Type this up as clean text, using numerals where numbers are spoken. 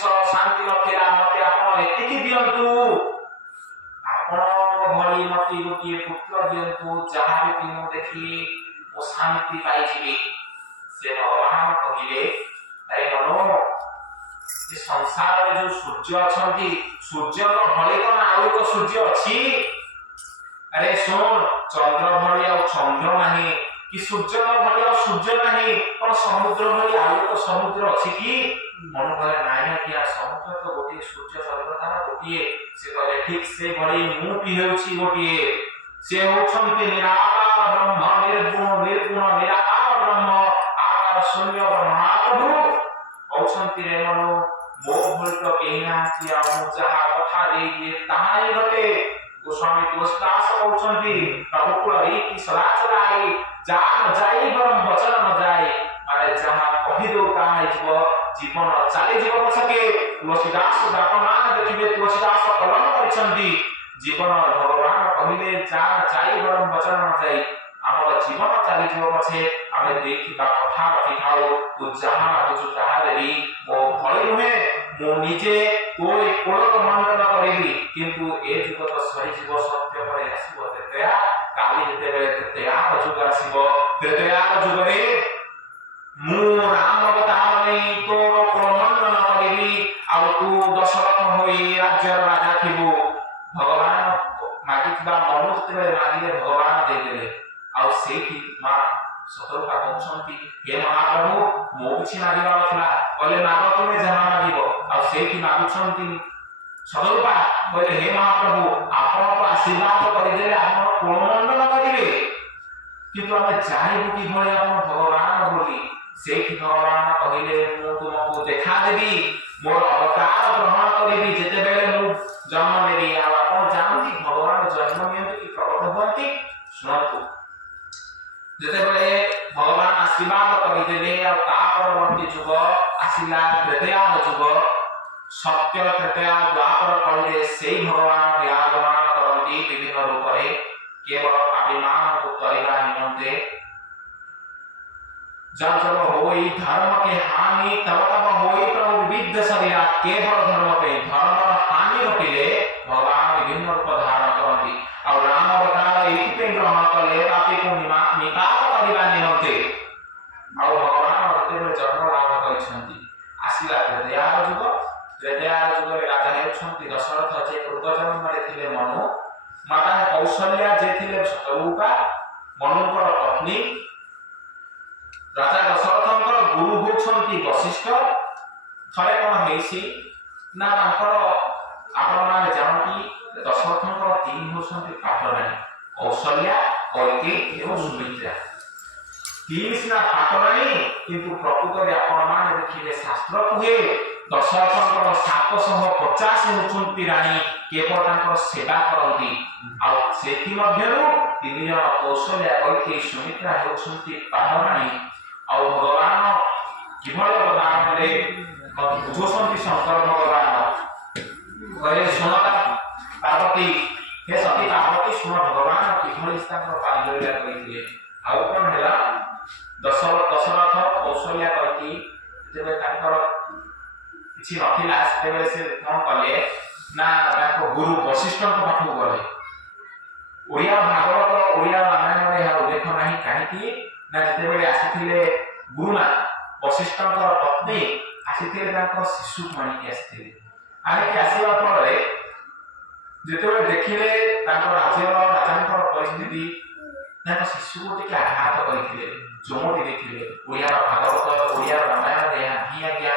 ଜିନିଷ ଶାନ୍ତି ନଥିଲା ମତେ ଆପଣ ଏତିକି ଦିଅନ୍ତୁ ଆପଣଙ୍କ ଭଳି ମତେ ଗୋଟିଏ ପୁତ୍ର ଦିଅନ୍ତୁ ଯାହାକି ମୁଁ ଦେଖି ମୁଁ ଶାନ୍ତି ପାଇଯିବି। ସେ ଭଗବାନ କହିଲେ ଆରେ ମନୁ ଏ ସଂସାରରେ ଯୋଉ ସୂର୍ଯ୍ୟ ଅଛନ୍ତି ସୂର୍ଯ୍ୟଙ୍କ ଭଳି କଣ ଆଉ ଏକ ସୂର୍ଯ୍ୟ ଅଛି? ଆରେ ଶୁଣ ଚନ୍ଦ୍ର ଭଳି ଆଉ ଚନ୍ଦ୍ର ନାହିଁ କି ସୂର୍ଯ୍ୟଙ୍କ ଭଳି ଆଉ ସୂର୍ଯ୍ୟ ନାହିଁ କଣ ସମୁଦ୍ର ଭଳି ଆଉ ଏକ ସମୁଦ୍ର ଅଛି କି? ମନୁ କହିଲେ ନାଇଁ ଆଜ୍ଞା ସମୁଦ୍ର ତ ଗୋଟିଏ ସୂର୍ଯ୍ୟ ସର୍ବଦାର ଗୋଟିଏ। ସେ କହିଲେ ଠିକ ସେଭଳି ମୁଁ ବି ହେଉଛି ଗୋଟିଏ। ସେ ହେଉଛନ୍ତି ନିରାକାର ବ୍ରହ୍ମ ନିର୍ଗୁଣ ନିର୍ଗୁଣ ନିରାକାର ବ୍ରହ୍ମ ଆକାର ଶୂନ୍ୟ ମହାପ୍ରଭୁ କହୁଛନ୍ତି ରେ ମନୁ ମୋ ଭଳି ତ କେହି ନାହାନ୍ତି ଆଉ ମୁଁ ଯାହା କଥା ଦେଇଦିଏ ତାହା ହିଁ ଘଟେ। ଗୋସ୍ୱାମୀ ତୁଳସୀଦାସ କହୁଛନ୍ତି ପ୍ରଭୁ କୁଳରେ କି ସଦାଚରାଇ ଯାହା ନ ଯାଇ ବରଂ ବଚନ ନ ଯାଏ ମାନେ ଯାହା କହିଦେଉ ତାହା ହେଇଯିବ ଜୀବନ ଚାଲିଯିବ ପଛକେ। ତୁଳସୀଦାସ ବାପମାନ ଦେଖିବେ ତୁଳସୀଦାସ କଲମ କରିଛନ୍ତି ଜୀବନ ଭଗବାନ କହିଲେ ଯାହା ଯାଇ ବରଂ ବଚନ ନ ଯାଇ ଆମର ଜୀବନ ଚାଲିଯିବ ପଛେ ଆମେ ଦେଇଥିବା କଥା ରଖିଥାଉ ତୁ ଯାହା ମାଗୁଛୁ ତାହା ଦେବି। ମୋ ଭଳି ନୁହେଁ ମୁଁ ନିଜେ ତୋ କୋଳର ମଣ୍ଡନ କରିବି କିନ୍ତୁ ଏ ଯୁଗ ତ ସରିଯିବ ସତ୍ୟ ପରେ ଆସିବ ତ୍ରେତୟା। କାଲି ଯେତେବେଳେ ତ୍ରେତୟାର ଯୁଗ ଆସିବ ତ୍ରେତୟାର ଯୁଗରେ ମୁଁ ରାମ ଅବତାର ନେଇ ତୋର କୋଳମଣ୍ଡନ କରିବି ଆଉ ତୁ ଦଶରଥ ହୋଇ ରାଜ୍ୟର ରାଜା ଥିବୁ। ଭଗବାନ ମାଗିଥିବା ମନୁ ଯେତେବେଳେ ମାଗିଲେ ଭଗବାନ ଦେଇଦେଲେ। ଆଉ ସେଇଠି ମା ସତରୂପା କହୁଛନ୍ତି ହେ ମହାପ୍ରଭୁ ମୁଁ କିଛି ମାଗିବା ନଥିଲା କହିଲେ ମାଗ ତୁମେ ଯାହା ମାଗିବ। ଆଉ ସେଇଠି ମାଗୁଛନ୍ତି ସତରୂପା କହିଲେ ହେ ମହାପ୍ରଭୁ ଆପଣ ତ ଆଶୀର୍ବାଦ କରିଦେଲେ ଆପଣ କୋଳମଣ୍ଡନ କରିବେ କିନ୍ତୁ ଆମେ ଜାଣିବୁ କିଭଳି ଆପଣ ଭଗବାନ ବୋଲି। ସେଇଠି ଭଗବାନ କହିଲେ ମୁଁ ତୁମକୁ ଦେଖାଦେବି ମୋର ଅବତାର ଗ୍ରହଣ କରିବି ଯେତେବେଳେ ମୁଁ ଜନ୍ମ ନେବି। ଆଉ ଆପଣ ଜାଣନ୍ତି ଭଗବାନ ଜନ୍ମ ନିଅନ୍ତି କି ପ୍ରକଟ ହୁଅନ୍ତି? ଶୁଣନ୍ତୁ ଯେତେବେଳେ ଭଗବାନ ଆଶୀର୍ବାଦ କରିଦେଲେ ଆଉ ତା ପରବର୍ତ୍ତୀ ଯୁଗ ଆସିଲା ତ୍ରେତୟାର ଯୁଗ ସତ୍ୟ ତ୍ରେତୟା ଦ୍ୱାପର କଳିରେ ସେଇ ଭଗବାନ ବିରାଜମାନ କରନ୍ତି ବିଭିନ୍ନ ରୂପରେ କେବଳ ପାପୀମାନଙ୍କୁ କରିବା ନିମନ୍ତେ। जब जब होई धर्म के हानि तब तब होई प्रभु विविध शरीरा केवल धर्म पे धर्म हानि रोकिले भगवान विभिन्न रूप धारण करती और राम अवतार एइपे ग्रहण कले पापी को निपात करिबा निमंते और भगवान जेतेबेले जन्म लाभ करिसंती आसीला त्रेतयार जुग। त्रेतयार जुग रे राजा हेउछंती दशरथ जे पूर्व जन्म रे थिले मनु माता कौशल्या जे थिले सतरूपा मनुकर पत्नी राजा दशरथंकर गुरु होउछंती वशिष्ठ। थरे कोन हेइसी ना तांकर आपण माने जानती दशरथंकर तीन होउछंती पाटरानी कौशल्या कैकेयी एवं सुमित्रा। तीन सिना पाटरानी किंतु प्रकृत रे आपण माने देखिले शास्त्र कहे दशरथंकर 750 होउछंती रानी केवल तांकर सेवा करंती। आ सेठी मध्यरु तीन जण कौशल्या कैकेयी सुमित्रा होउछंती पाटरानी। और भगवान किभଳି अवतार बुझुଛନ୍ତି शंकर भगवान कहले सुन पार्वती हे सती पार्वती सुन भगवान किभଳି ତାଙ୍କର ବାଲ୍ୟଲୀଳା କରିଥିଲେ। ଆଉ କଣ ହେଲା ଦଶରଥ କୌଶल्या କହିକି ଯେତେବେଳେ ତାଙ୍କର କିଛି ନଥିଲା ସେତେବେଳେ ସେ କଣ କଲେ ନା ତାଙ୍କ ଗୁରୁ ବଶିଷ୍ଠଙ୍କ ପାଖକୁ ଗଲେ। ଓଡ଼ିଆ ଭାଗବତ ଓଡ଼ିଆ ରାମାୟଣରେ ଏହା ଉଲ୍ଲେଖ ନାହିଁ କାହିଁକି ନା ଯେତେବେଳେ ଆସିଥିଲେ ଗୁରୁମା ବଶିଷ୍ଠଙ୍କର ପତ୍ନୀ ଆସିଥିଲେ ତାଙ୍କର ଶିଶୁକୁ ଆଣିକି ଆସିଥିଲେ। ଆଣିକି ଆସିବା ପରେ ଯେତେବେଳେ ଦେଖିଲେ ତାଙ୍କ ରାଜାଙ୍କର ପରିସ୍ଥିତି ତାଙ୍କ ଶିଶୁକୁ ଟିକେ ଆଘାତ କରିଥିଲେ ଚମଟି ଦେଇଥିଲେ। ଓଡ଼ିଆର ଭାଗବତ ଓଡ଼ିଆର ରାମାୟଣରେ ଏହା ହିଁ ଆଜ୍ଞା